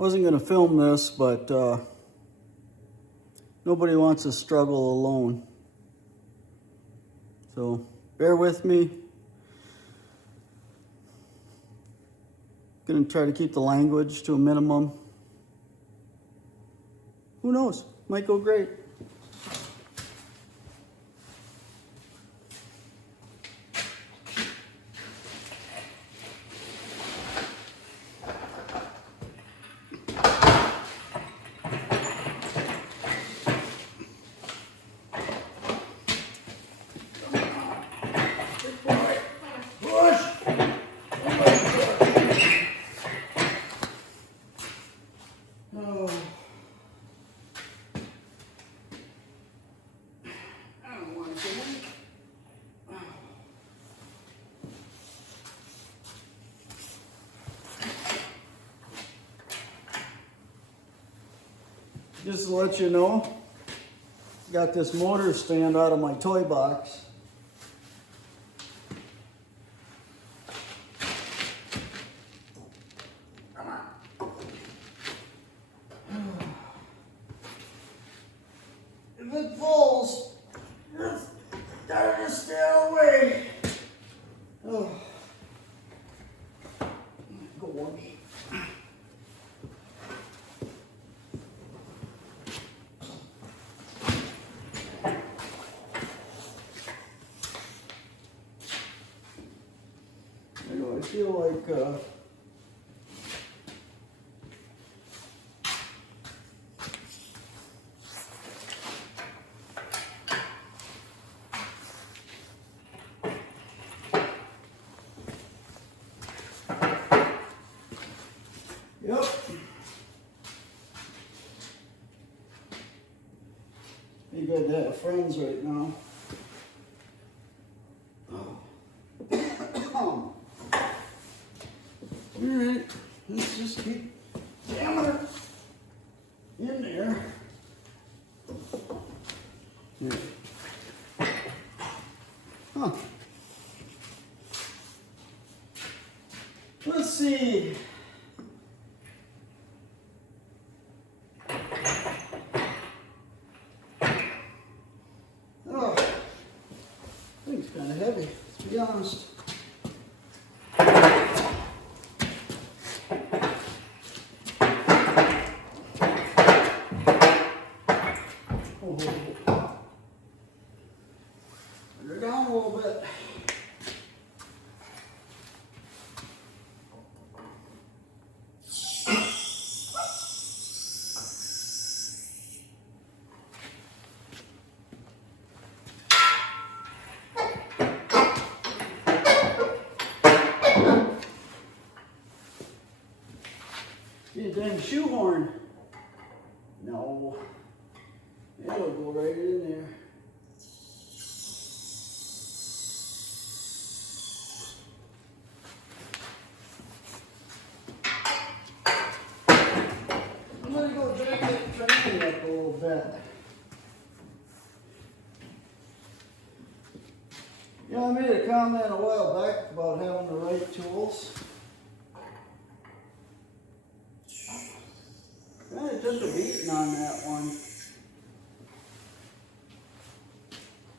Wasn't going to film this, but nobody wants to struggle alone. So bear with me. Going to try to keep the language to a minimum. Who knows? Might go great. Just to let you know, got this motor stand out of my toy box. If it falls, gotta just stay away. Oh. Go on. I feel like yep. Be good to have friends right now. Alright, let's just keep jamming her in there. Yeah. Huh. Let's see. Oh, I think it's kind of heavy, to be honest. Put her down a little bit. Need a damn shoehorn. No. It'll go right in there. I'm gonna go drag that training up a little bit. You know, I made a comment a while back about having the right tools. Kind of took a beating on that one.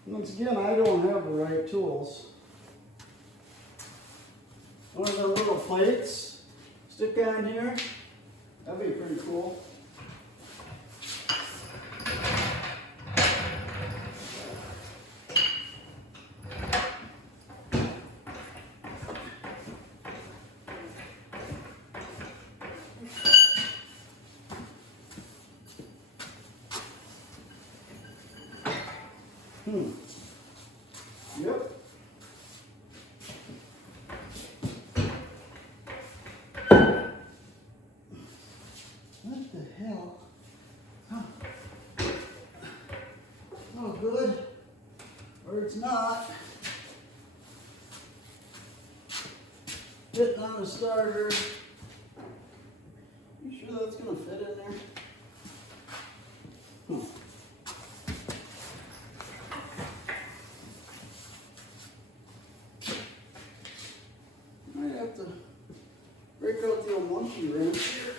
Once again, I don't have the right tools. One of the little plates stick on here. That'd be pretty cool. Yep. What the hell? Huh. Oh, good. Or it's not. Hitting on the starter. You sure that's going to fit in there? Huh. Might have to break out the old monkey wrench here.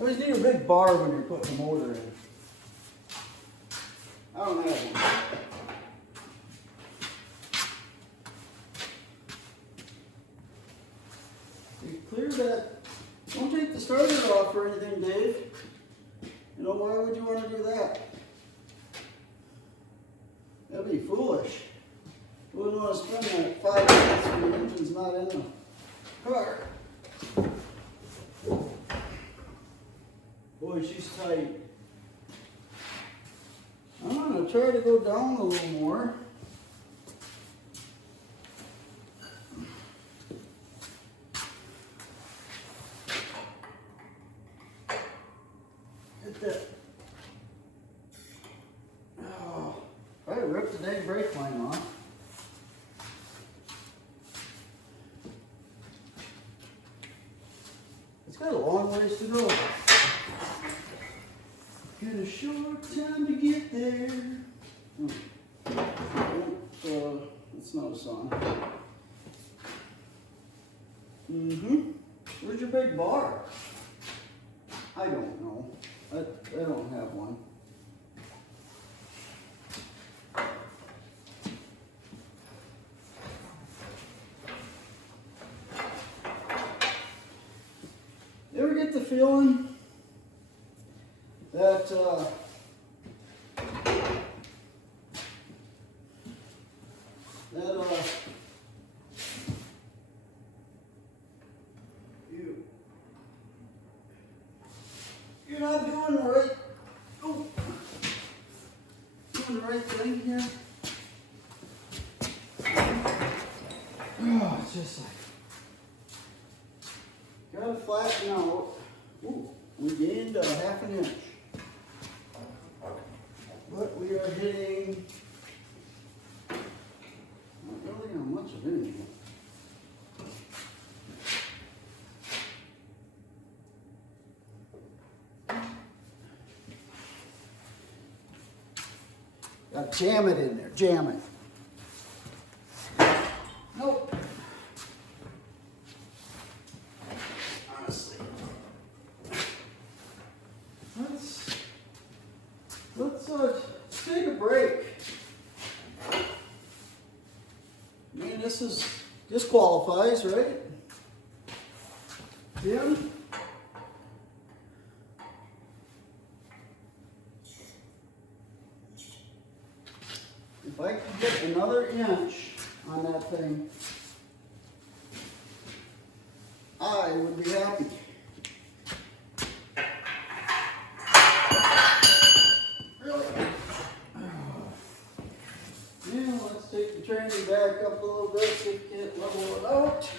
always need a big bar when you're putting the motor in. I don't have one. You clear that. Don't take the starter off or anything, Dave. You know, why would you want to do that? That'd be foolish. You wouldn't want to spend that 5 minutes when the engine's not in the car. Boy, she's tight. I'm going to try to go down a little more. Hit that. Oh, I ripped the dang brake line off. It's got a long ways to go. Got a short time to get there. It's not a song. Where's your big bar? I don't know. I don't have one. You ever get the feeling that you're not doing the right, doing the right thing here? Oh, it's just like, gotta flatten out. Ooh, we gained a ½ inch. But we are hitting, not really on much of anything. Gotta jam it in there, jam it. Nope. Honestly. Let's take a break. I mean, this qualifies, right? Jim? If I could get another inch on that thing, I would be happy. Really? Yeah, let's take the training back up a little bit so we can level it out.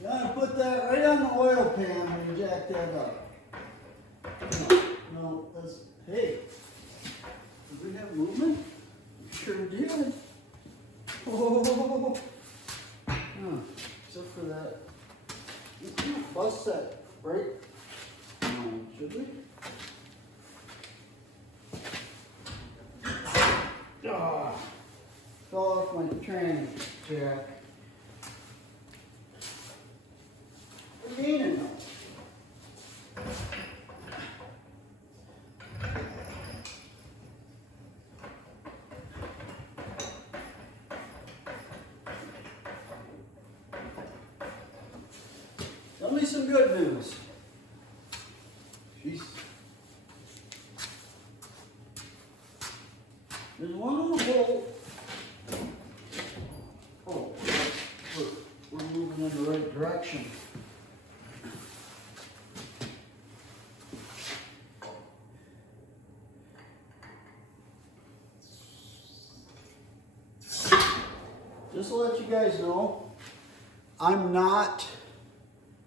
You want to put that right on the oil pan when you jack that up. No, that's, hey, did we have movement? We sure did. Oh, except for that. You can't bust that brake. No, should we? Ah, fell off my tranny jack. We're gaining though. Tell me some good news. Jeez. There's one little hole. Oh, we're moving in the right direction. Just to let you guys know,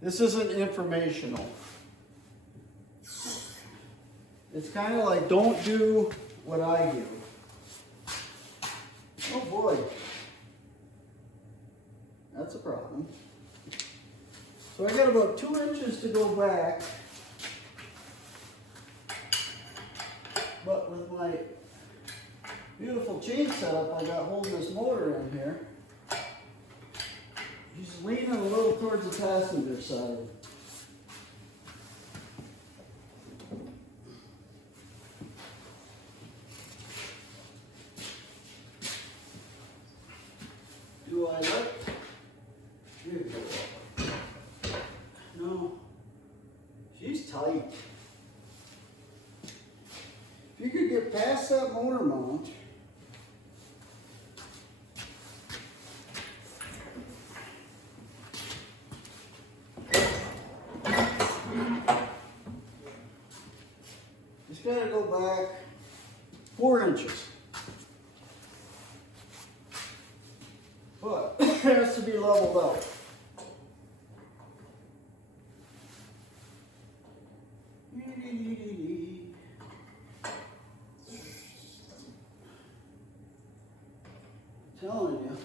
this isn't informational. It's kind of like, don't do what I do. Oh boy, that's a problem. So I got about 2 inches to go back, but with my beautiful chain setup I got holding this motor in here, She's leaning a little towards the passenger side. Do I let? Here you go. No. She's tight. If you could get past that motor mount, just gotta go back 4 inches. But it has to be leveled out. Telling you,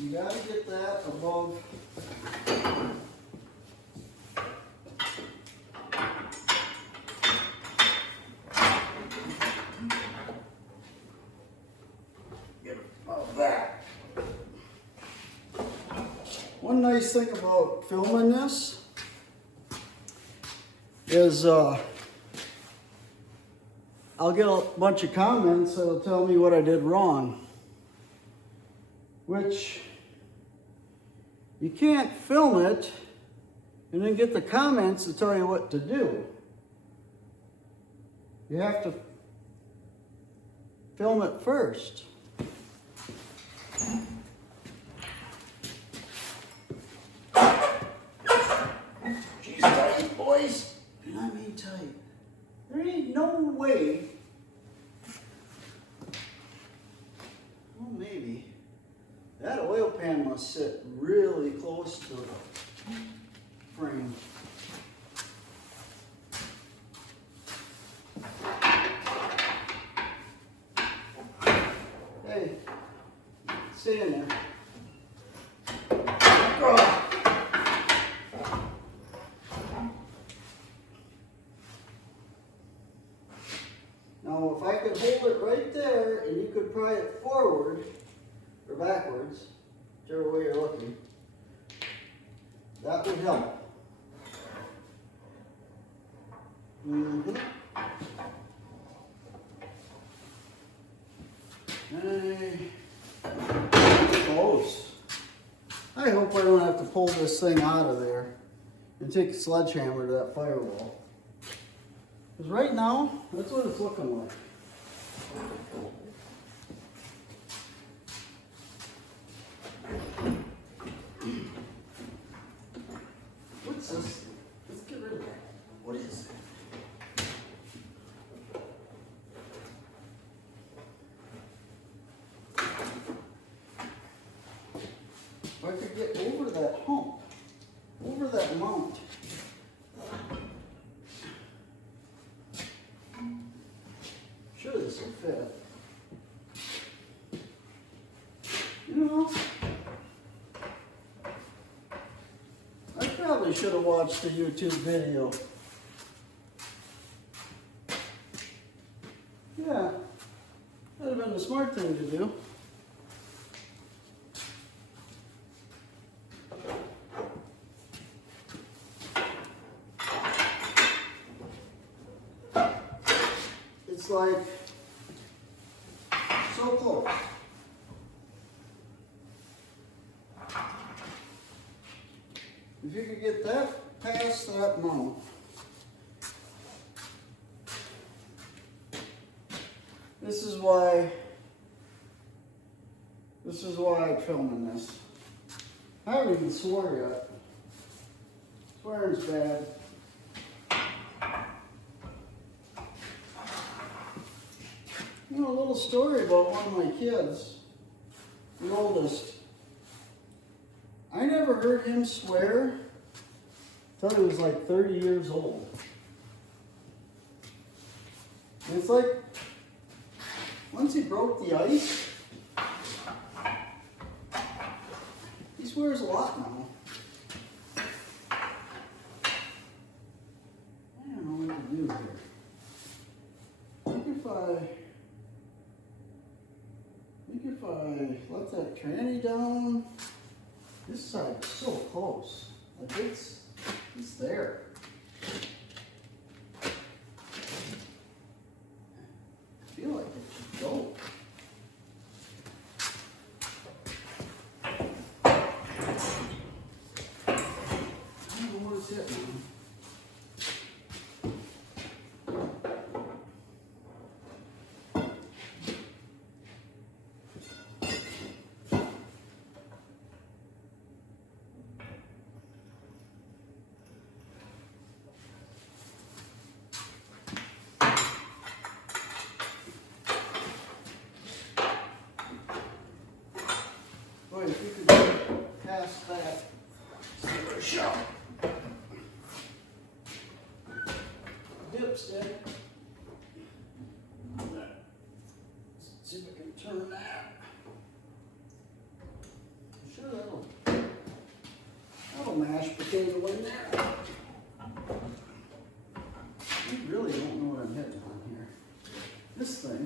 you gotta get that above. Get above that. One nice thing about filming this is I'll get a bunch of comments that'll tell me what I did wrong, which you can't film it and then get the comments to tell you what to do. You have to film it first. She's tight, boys. And I mean tight. There ain't no way. Well, maybe. That oil pan must sit really close to the frame. Hey, stay in there. Oh. Now, if I could hold it right there and you could pry it forward or backwards, whichever way you're looking, that would help. Close. I hope I don't have to pull this thing out of there and take a sledgehammer to that firewall. Because right now, that's what it's looking like. What's this? Let's get rid of that. What is it? If I could get over that hump, over that mount. Sure, this will fit. You know, I probably should have watched the YouTube video. Yeah, that'd have been the smart thing to do. It's like so close. If you could get that past that mount, this is why I'm filming this. I haven't even swore yet. Swearing's bad. You know, a little story about one of my kids, the oldest. I never heard him swear until he was like 30 years old. And it's like, once he broke the ice, he swears a lot now. I don't know what to do here. Think if I I let that tranny down. This side is so close. Like it's there. I feel like it should go. I don't know what it's hitting on. Boy, if you could get past that, give it a shot. Dipstick. Let's see if I can turn that. I'm sure that'll mash potato in there. I really don't know what I'm hitting on here. This thing.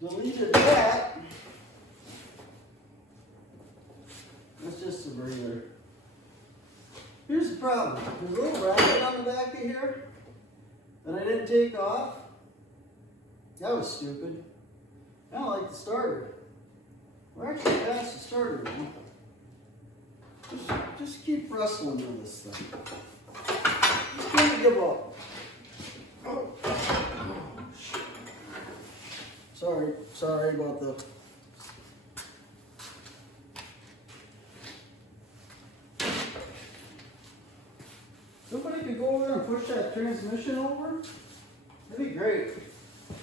Deleted that. That's just a breather. Here's the problem. There's a little bracket on the back of here that I didn't take off. That was stupid. I don't like the starter. We're actually past the starter now. Just keep wrestling with this thing. Just can't give up. Oh. Shit. Sorry about the. Somebody could go over there and push that transmission over. That'd be great.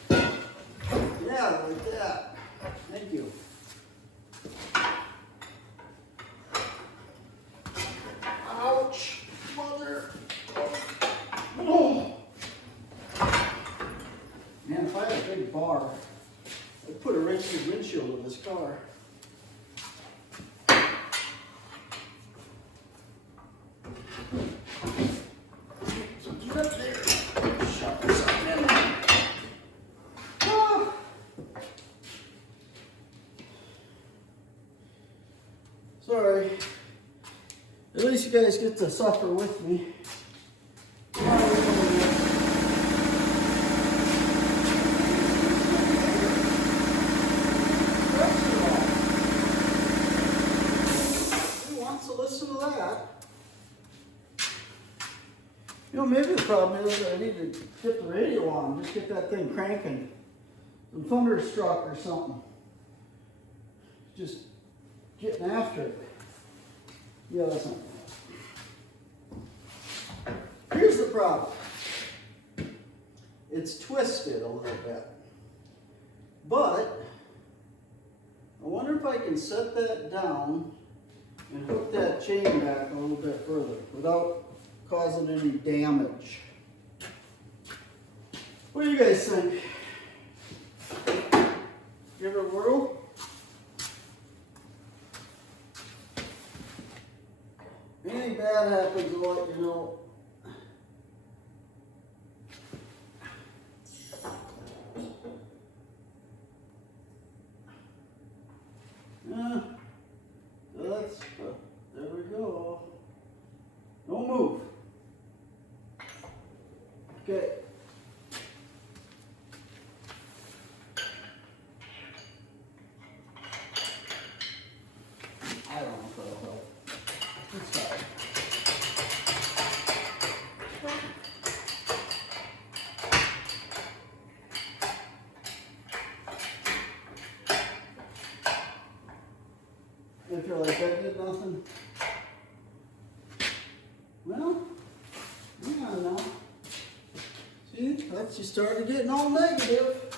Yeah, like that. Thank you. Ouch, mother. Oh. Man, if I had a big bar, I'd put a wrench in the windshield of this car. So get up there. Shove something in there. Ah. Sorry. At least you guys get to suffer with me. Who wants to listen to that? You know, maybe the problem is that I need to get the radio on, just get that thing cranking. Some thunderstruck or something. Just getting after it. Yeah, that's not bad. Here's the problem. It's twisted a little bit. But I wonder if I can set that down and hook that chain back a little bit further without causing any damage. What do you guys think? Give it a whirl? Anything bad happens, I'll let you know. So there we go. Don't move. Okay. I don't know if that'll help. Let's try it. I feel like that did nothing. Well, hang on now. See, that's you started getting all negative.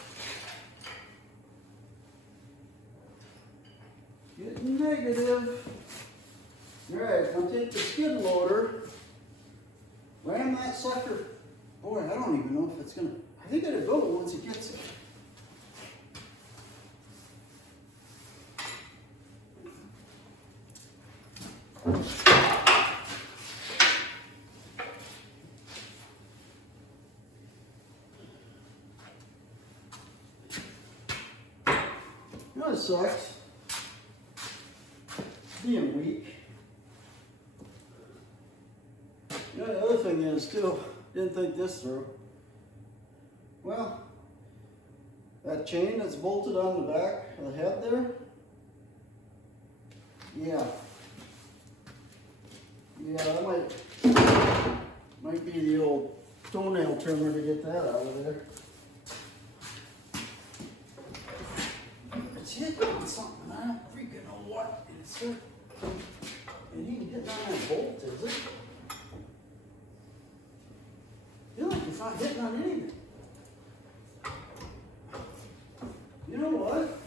Getting negative. All right, I'll take the skid loader, ram that sucker. Boy, I don't even know if it's gonna. I think it'll go once it gets it. of sucks. Being weak. You know, the other thing is too, didn't think this through. Well, that chain that's bolted on the back of the head there, yeah, that might be the old toenail trimmer to get that out of there. It's hitting on something, I don't freaking know what. It ain't hitting on that bolt, is it? I feel like it's not hitting on anything. You know what?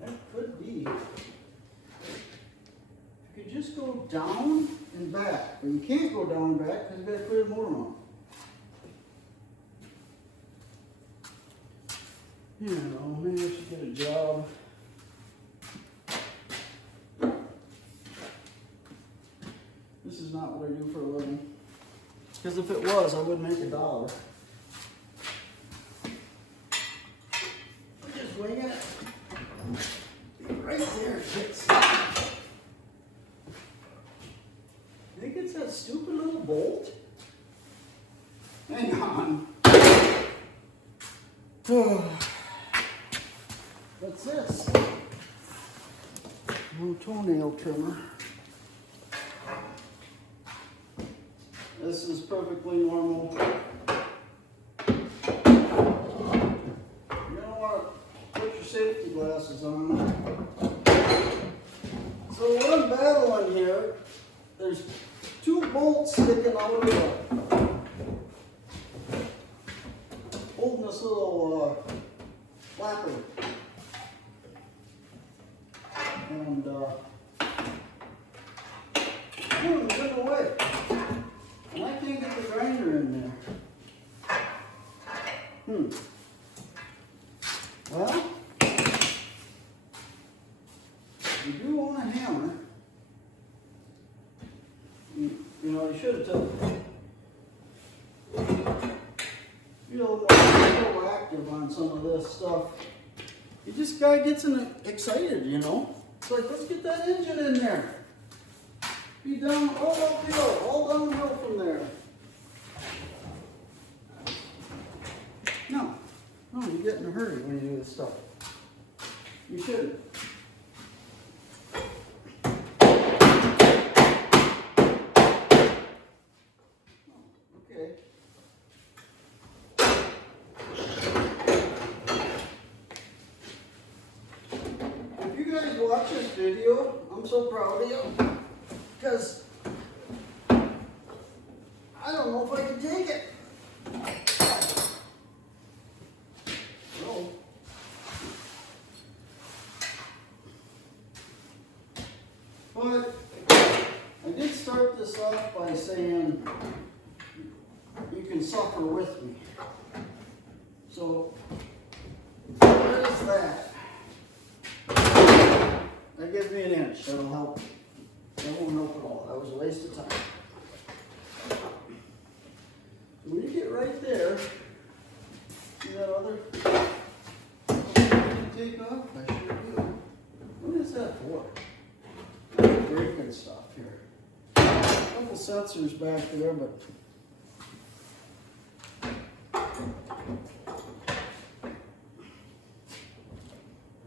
That could be. You could just go down and back, but you can't go down and back because you got to clear the motor on. You know, maybe I should get a job. This is not what I do for a living. Because if it was, I would make $1. Just wing it. Right there, kids. I think it's that stupid little bolt. Hang on. What's this? No toenail trimmer. This is perfectly normal. You're gonna want to put your safety glasses on. So what I'm battling here, there's 2 bolts sticking out of the, holding this little flapper. And they're in the way. And I can't get the grinder in there. Well, you do want a hammer. You know, you should have took. Be a little more proactive on some of this stuff. You just guy gets excited, you know. It's like, let's get that engine in there. Be down all uphill, all downhill from there. No, you get in a hurry when you do this stuff. You shouldn't. Okay. If you guys watch this video, I'm so proud of you. Because I don't know if I can take it. No. But I did start this off by saying you can suffer with me. So what is that? That gives me an inch. That'll help. That won't help at all. That was a waste of time. When you get right there, see that other take off? I sure do. What is that for? That's braking stuff here. A couple sensors back there, but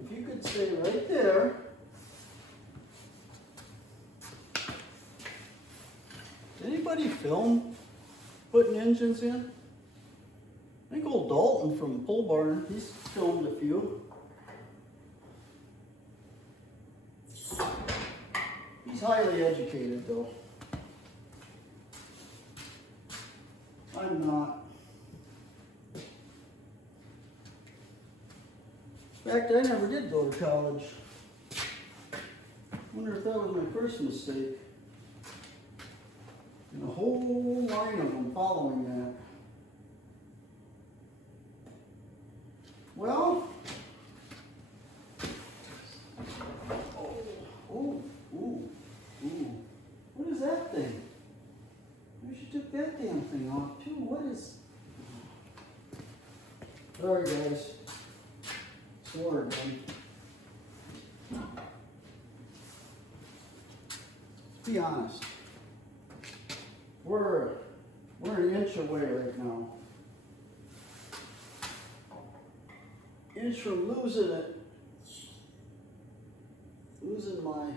if you could stay right there. Anybody film putting engines in? I think old Dalton from Pole Barn, he's filmed a few. He's highly educated though. I'm not. In fact, I never did go to college. Wonder if that was my first mistake. And a whole line of them following that. Well, what is that thing? Maybe she took that damn thing off too. What is? Alright guys, floor again. Be honest. We're an inch away right now. Inch from losing it. Losing my...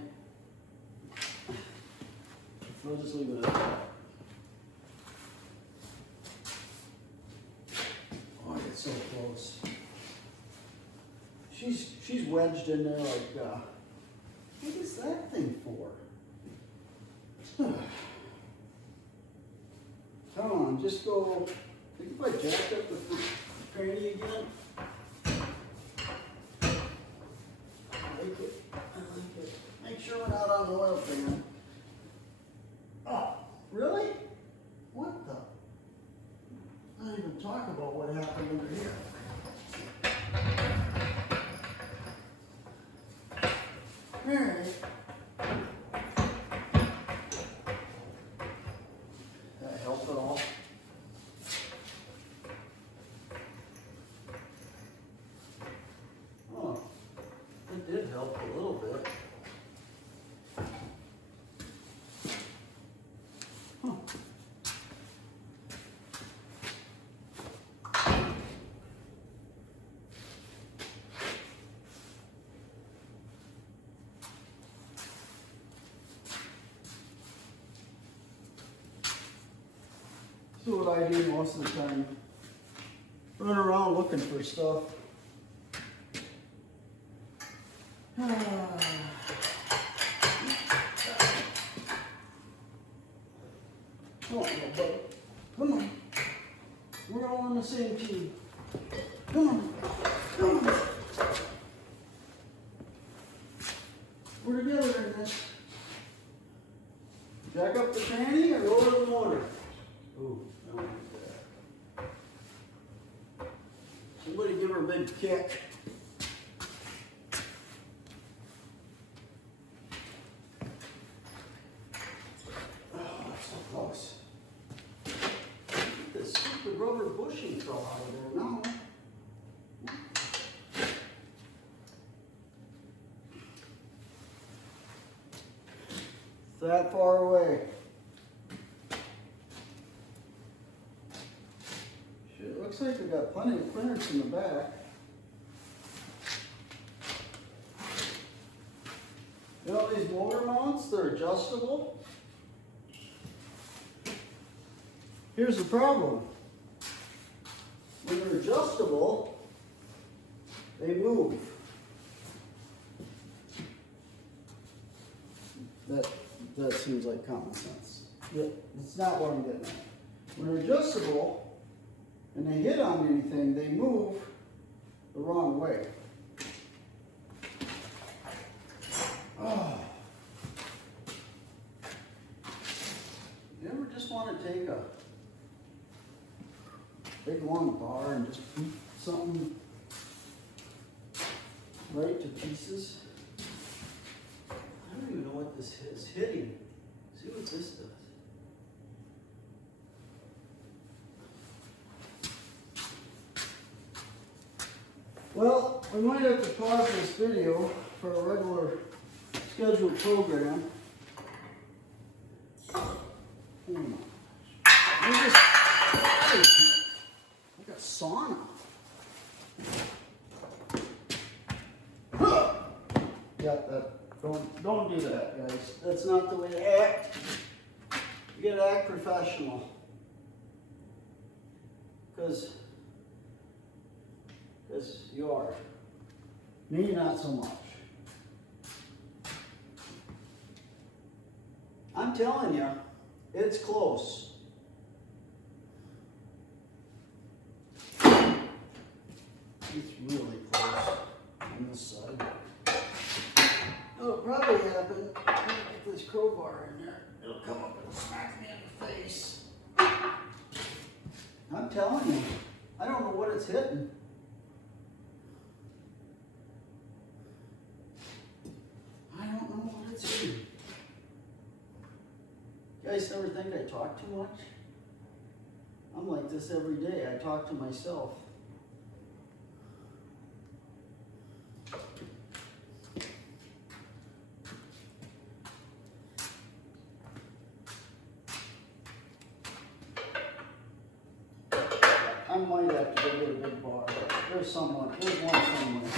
I'll just leave it at that. Oh, I get so close. She's wedged in there like, what is that thing for? Come on, just go. Think if I jack up the cranny again. I like it. Make sure we're not on the oil pan. Oh, really? What the? I don't even talk about what happened under here. All right. That help at all? Oh, it did help a little bit. Huh. This is what I do most of the time. Run around looking for stuff. Come on, little buddy. Come on. We're all on the same team. Come on. Come on. We're together in this. Jack up the tranny or lower the motor. Ooh, I don't like that. Somebody give her a big kick. Oh, so close. This stupid rubber bushing fell out of there now. It's that far away. Looks like we got plenty of clearance in the back. You know these motor mounts, they're adjustable. Here's the problem. When they're adjustable, they move. That seems like common sense. It's not what I'm getting at. When they're adjustable, and they hit on anything, they move the wrong way. Oh. You ever just want to take a big long bar and just beat something right to pieces? I don't even know what this is hitting. See what this does. Well, we might have to pause this video for a regular scheduled program. Like a sauna. Yeah, don't do that, guys. That's not the way to act. You gotta act professional. Because you are. Me, not so much. I'm telling you, it's close. It's really close on this side. It'll probably happen when I get this crowbar in there. It'll come up and smack me in the face. I'm telling you, I don't know what it's hitting. I don't know what it's hitting. You guys ever think I talk too much? I'm like this every day. I talk to myself. might have to go get a big bar, but there's someone, there's one somewhere.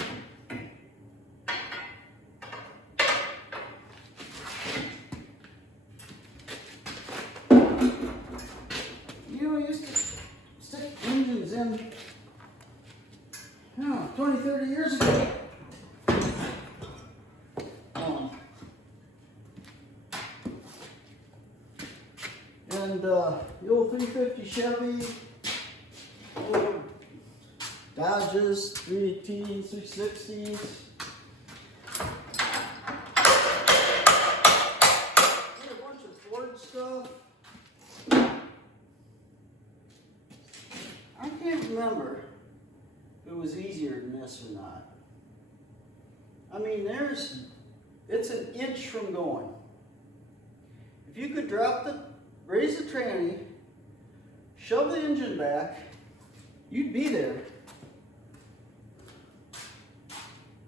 You know, I used to stick engines in, 20, 30 years ago. And the old 350 Chevy, old Dodges, 318s, 360s. A bunch of Ford stuff. I can't remember if it was easier than this or not. I mean, it's an inch from going. If you could raise the tranny, shove the engine back, you'd be there.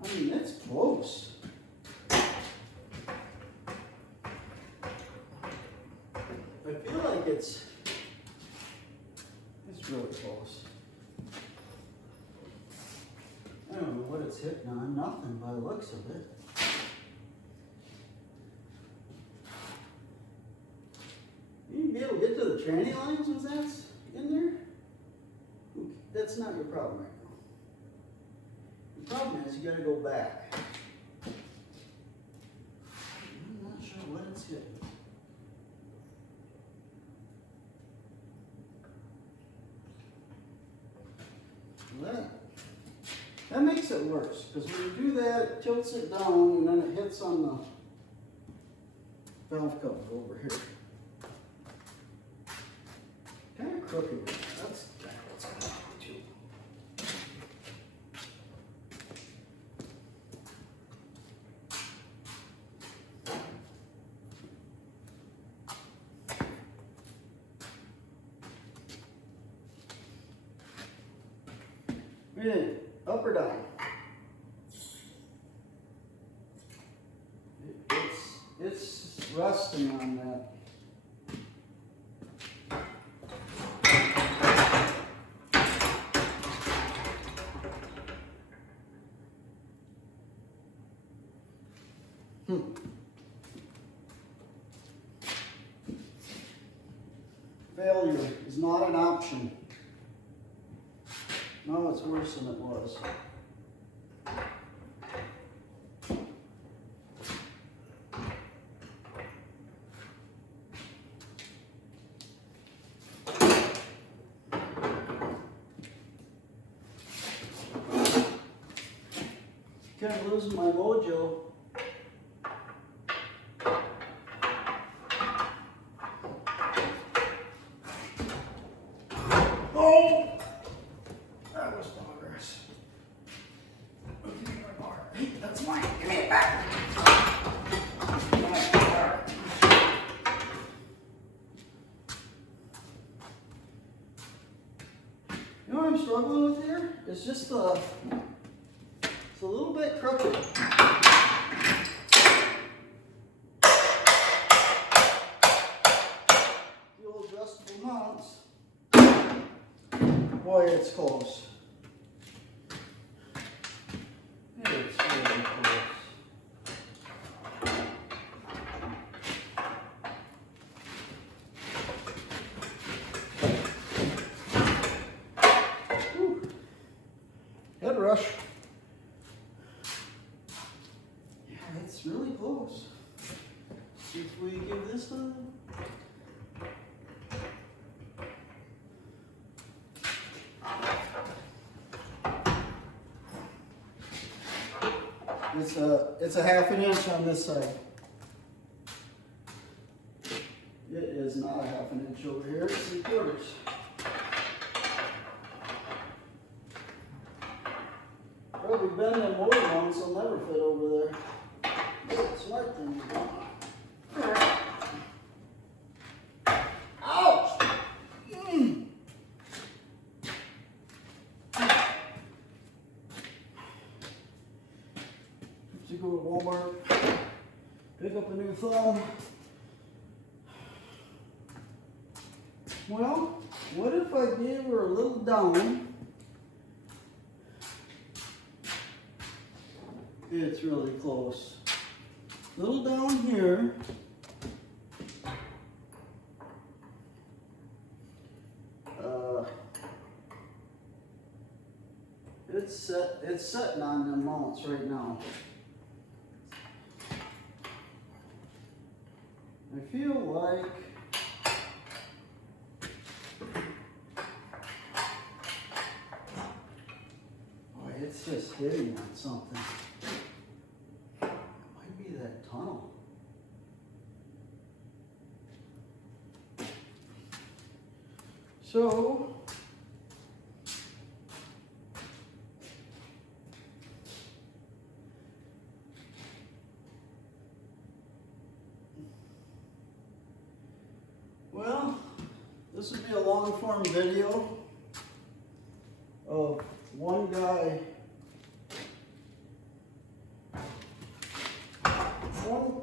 I mean, it's close. I feel like it's really close. I don't know what it's hitting on, nothing by the looks of it. You be able to get to the tranny lines once that's in there? That's not your problem right now. The problem is you gotta go back. I'm not sure what it's hitting. That makes it worse, because when you do that, it tilts it down and then it hits on the valve cover over here. Kind of crooked. That's what's going on too. Really, up or down? It's resting on that. Failure is not an option. No, it's worse than it was. Kind of losing my mojo. Oh! That was progress. Give me my bar. Hey, that's mine. Give me it back. You know what I'm struggling with here? It's just it's a little bit crooked. The old adjustable mounts. Boy, it's close. It's really close. Whew. Head rush. Yeah, it's really close. See if we give this a... It's a half an inch on this side. It is not a half an inch over here, it's 3/4. Probably bend them more once, they'll never fit over there. Smart thing to do. Ouch! To go to Walmart, pick up a new thumb. Well, what if I gave her a little down? It's really close. Little down here. It's sitting on them mounts right now. I feel like it's just hitting on something. It might be that tunnel. So, well, this would be a long form video of one guy, one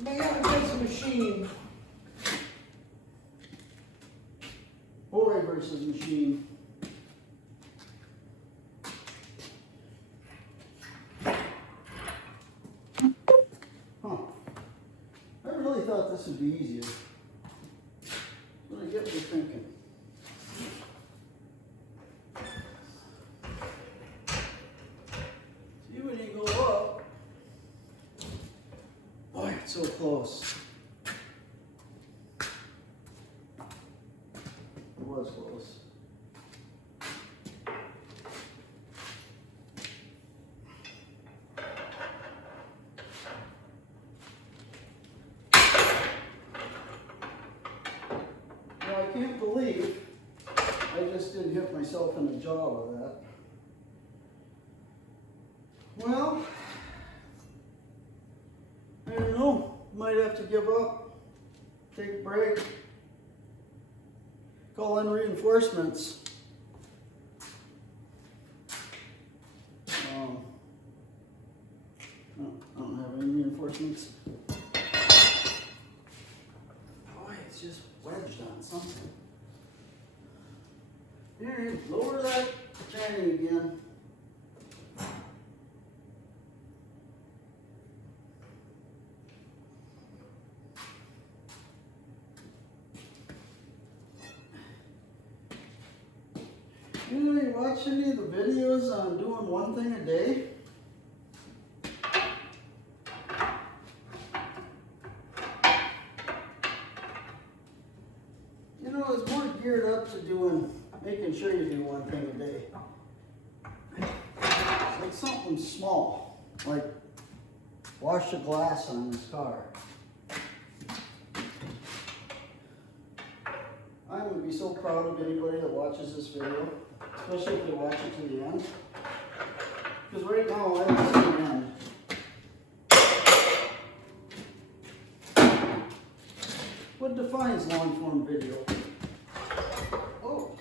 man against a machine, boy versus machine. Huh. I really thought this would be easier. But I get what you're thinking. See, when you go up, boy, it's so close. It was close. Now, I can't believe I just didn't hit myself in the jaw with that. Well, I don't know. Might have to give up, take a break, call in reinforcements. No, I don't have any reinforcements. Boy, it's just wedged on something. Here, lower that tranny again. You watch any of the videos on doing one thing a day? You know, it's more geared up to making sure you do one thing a day. Like something small, like wash the glass on this car. I would be so proud of anybody that watches this video, especially if they watch it to the end. Because right now I don't see the end. What defines long form video? Oh.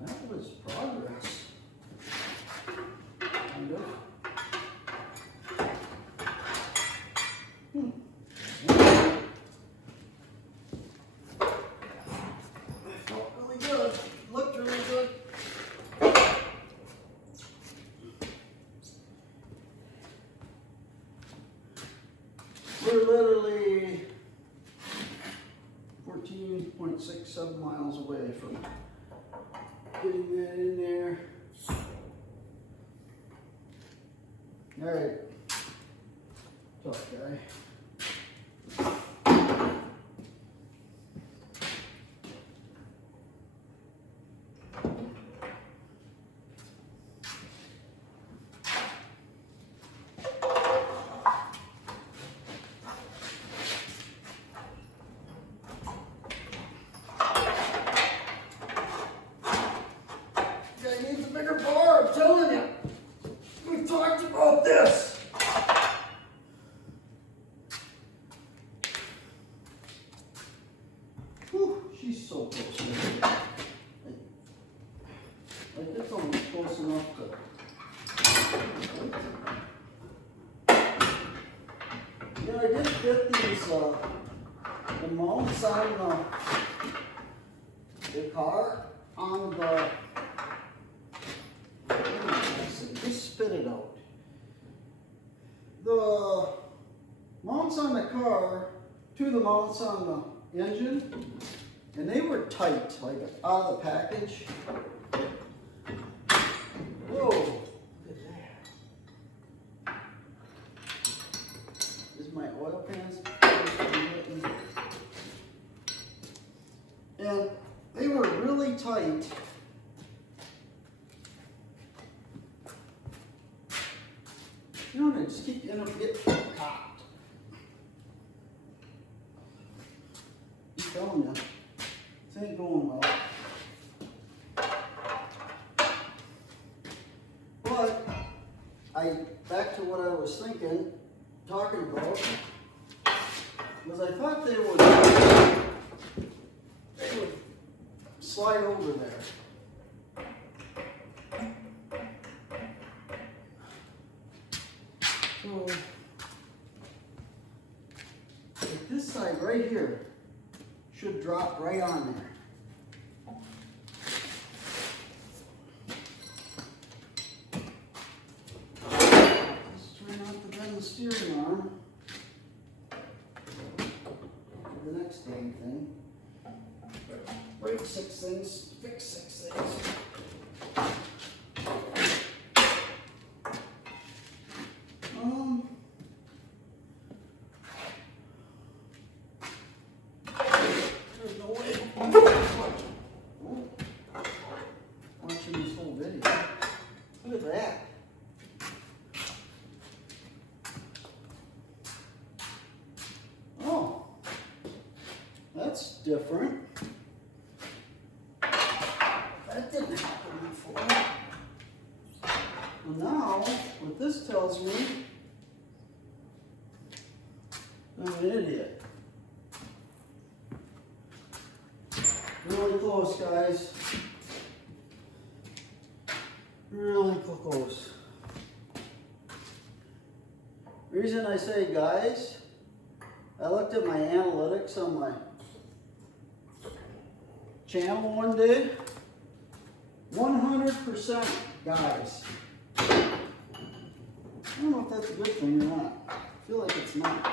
That was progress. Kind of. Felt really good. Looked really good. We're literally 14.67 miles away from getting that in there. All right, tough guy. Guy needs a bigger bar, I'm telling you. We've talked about this. Whew, she's so close. Like it's almost close enough to. know, I did fit these the mounts on the car on the. Just spit it out. The mounts on the car to the mounts on the engine, and they were tight, like out of the package. Whoa, look at that. This is my oil pans. And they were really tight. You know, they just keep getting caught. I'm telling you, this ain't going well. But back to what I was talking about, was I thought they would slide over there. So, like this side right here should drop right on there. Just try not to bend the steering arm. The next dang thing. Break 6 things, fix 6 things. There's no way. Watching this whole video. Look at that. Oh, that's different. That didn't happen before. Well, now, what this tells me, I'm an idiot. Really close, guys. Really close. Reason I say guys, I looked at my analytics on my channel one day. 100% guys. I don't know if that's a good thing or not. I feel like it's not.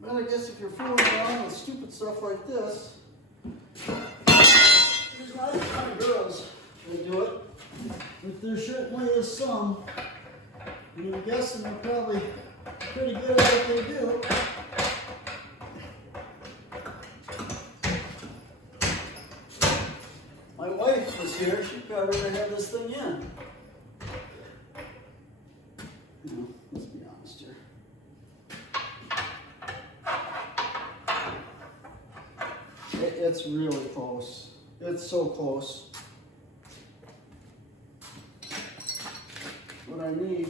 But I guess if you're fooling around with stupid stuff like this, there's not a ton of girls that do it. But there certainly is some. And I'm guessing they're probably pretty good at what they do. My wife was here, she probably would have had this thing in. You know, let's be honest here. It's really close. It's so close. What I need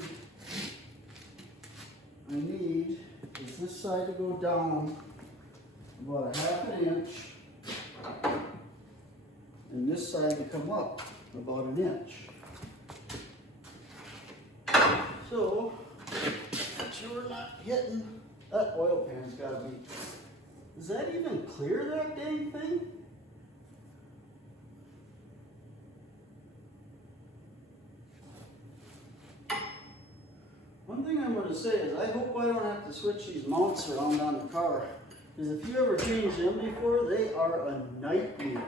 is this side to go down about a ½ inch. And this side to come up about 1 inch. So, make sure we're not hitting, that oil pan's gotta be, does that even clear that dang thing? One thing I'm gonna say is I hope I don't have to switch these mounts around on the car. Because if you ever changed them before, they are a nightmare.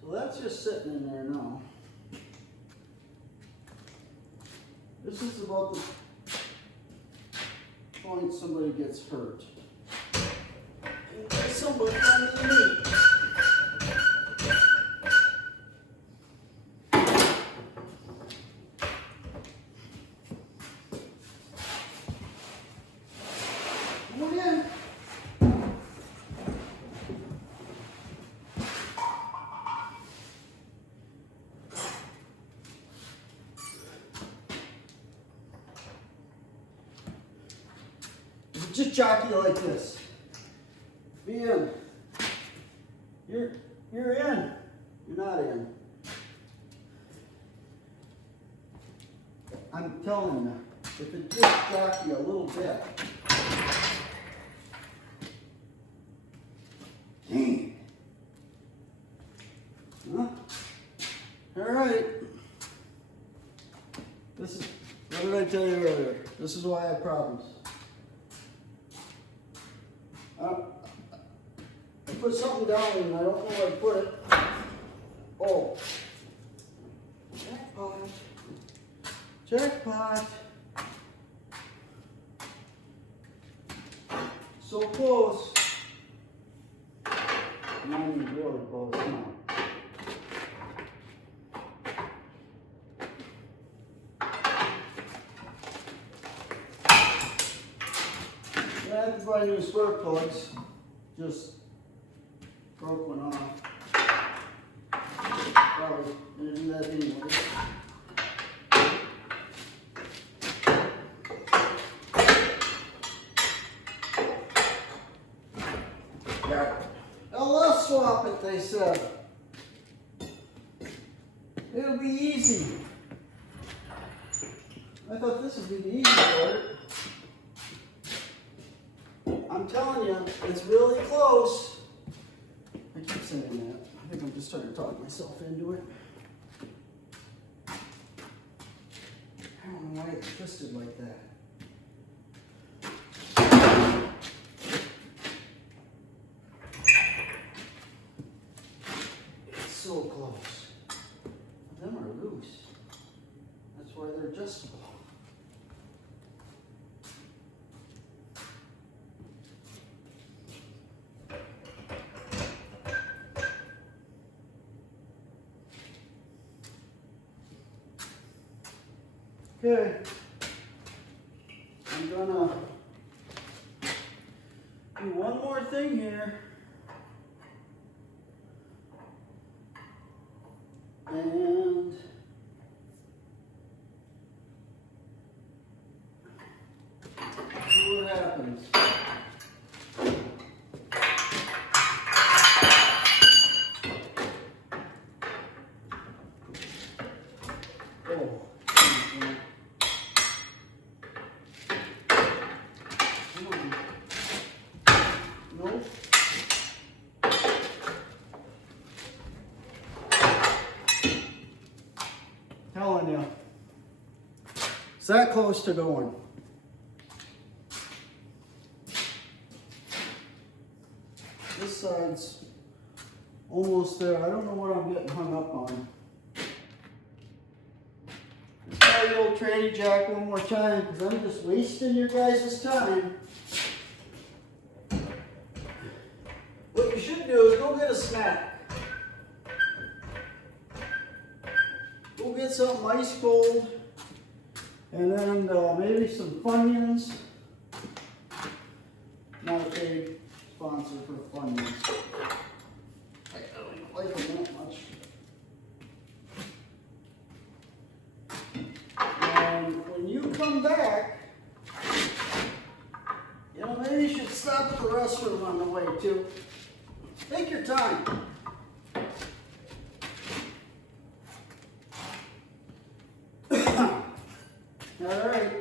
So that's just sitting in there now. This is about the point somebody gets hurt. And by somebody, I mean me. Come on in. Just jockey like this. Be in. You're in. You're not in. I'm telling you, if it just got you a little bit. Dang. Huh? All right. This is, what did I tell you earlier? This is why I have problems. I put something down and I don't know where I put it. Oh. Jackpot. Jackpot. So close. Mine is really close now. I have to buy new spark plugs. Just broke one off. Probably gonna do that anyway. Yeah. LS swap it, they said. It'll be easy. I thought this would be the easy part. I'm telling you, it's really close. I keep saying that. I think I'm just trying to talk myself into it. I don't know why it's twisted like that. It's so close. Them are loose. That's why they're adjustable. Okay, I'm gonna do one more thing here, and see what happens. Oh. Nope. Telling you, it's that close to going. This side's almost there. I don't know what I'm getting hung up on. Let's try the old tranny jack one more time because I'm just wasting your guys' time. What you should do is go get a snack. Go get something ice cold, and then maybe some Funyuns. Not a big sponsor for Funyuns. I don't even like them that much. And when you come back, you know, maybe you should stop at the restroom on the way too. Take your time. All right.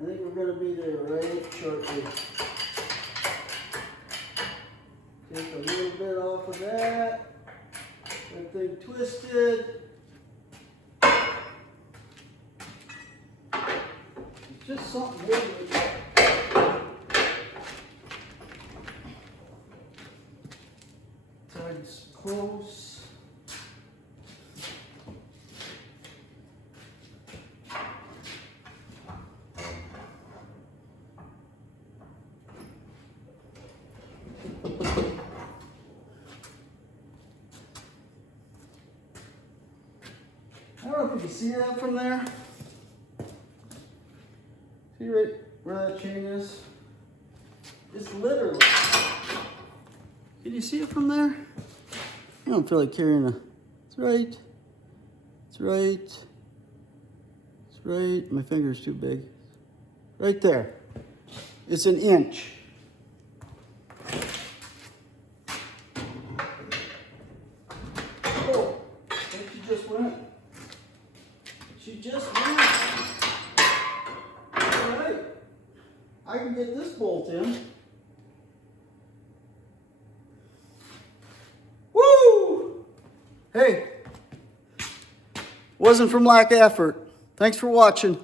I think we're going to be there right shortly. Take a little bit off of that. That thing twisted. It's just something weird with that. Tights close. I don't know if you can see that from there. See right where that chain is? It's literally. Can you see it from there? I don't feel like carrying a. It's right. It's right. It's right. My finger's too big. Right there. It's an inch. Oh, I think you just went. She just went. All right. I can get this bolt in. Woo! Hey, wasn't from lack of effort. Thanks for watching.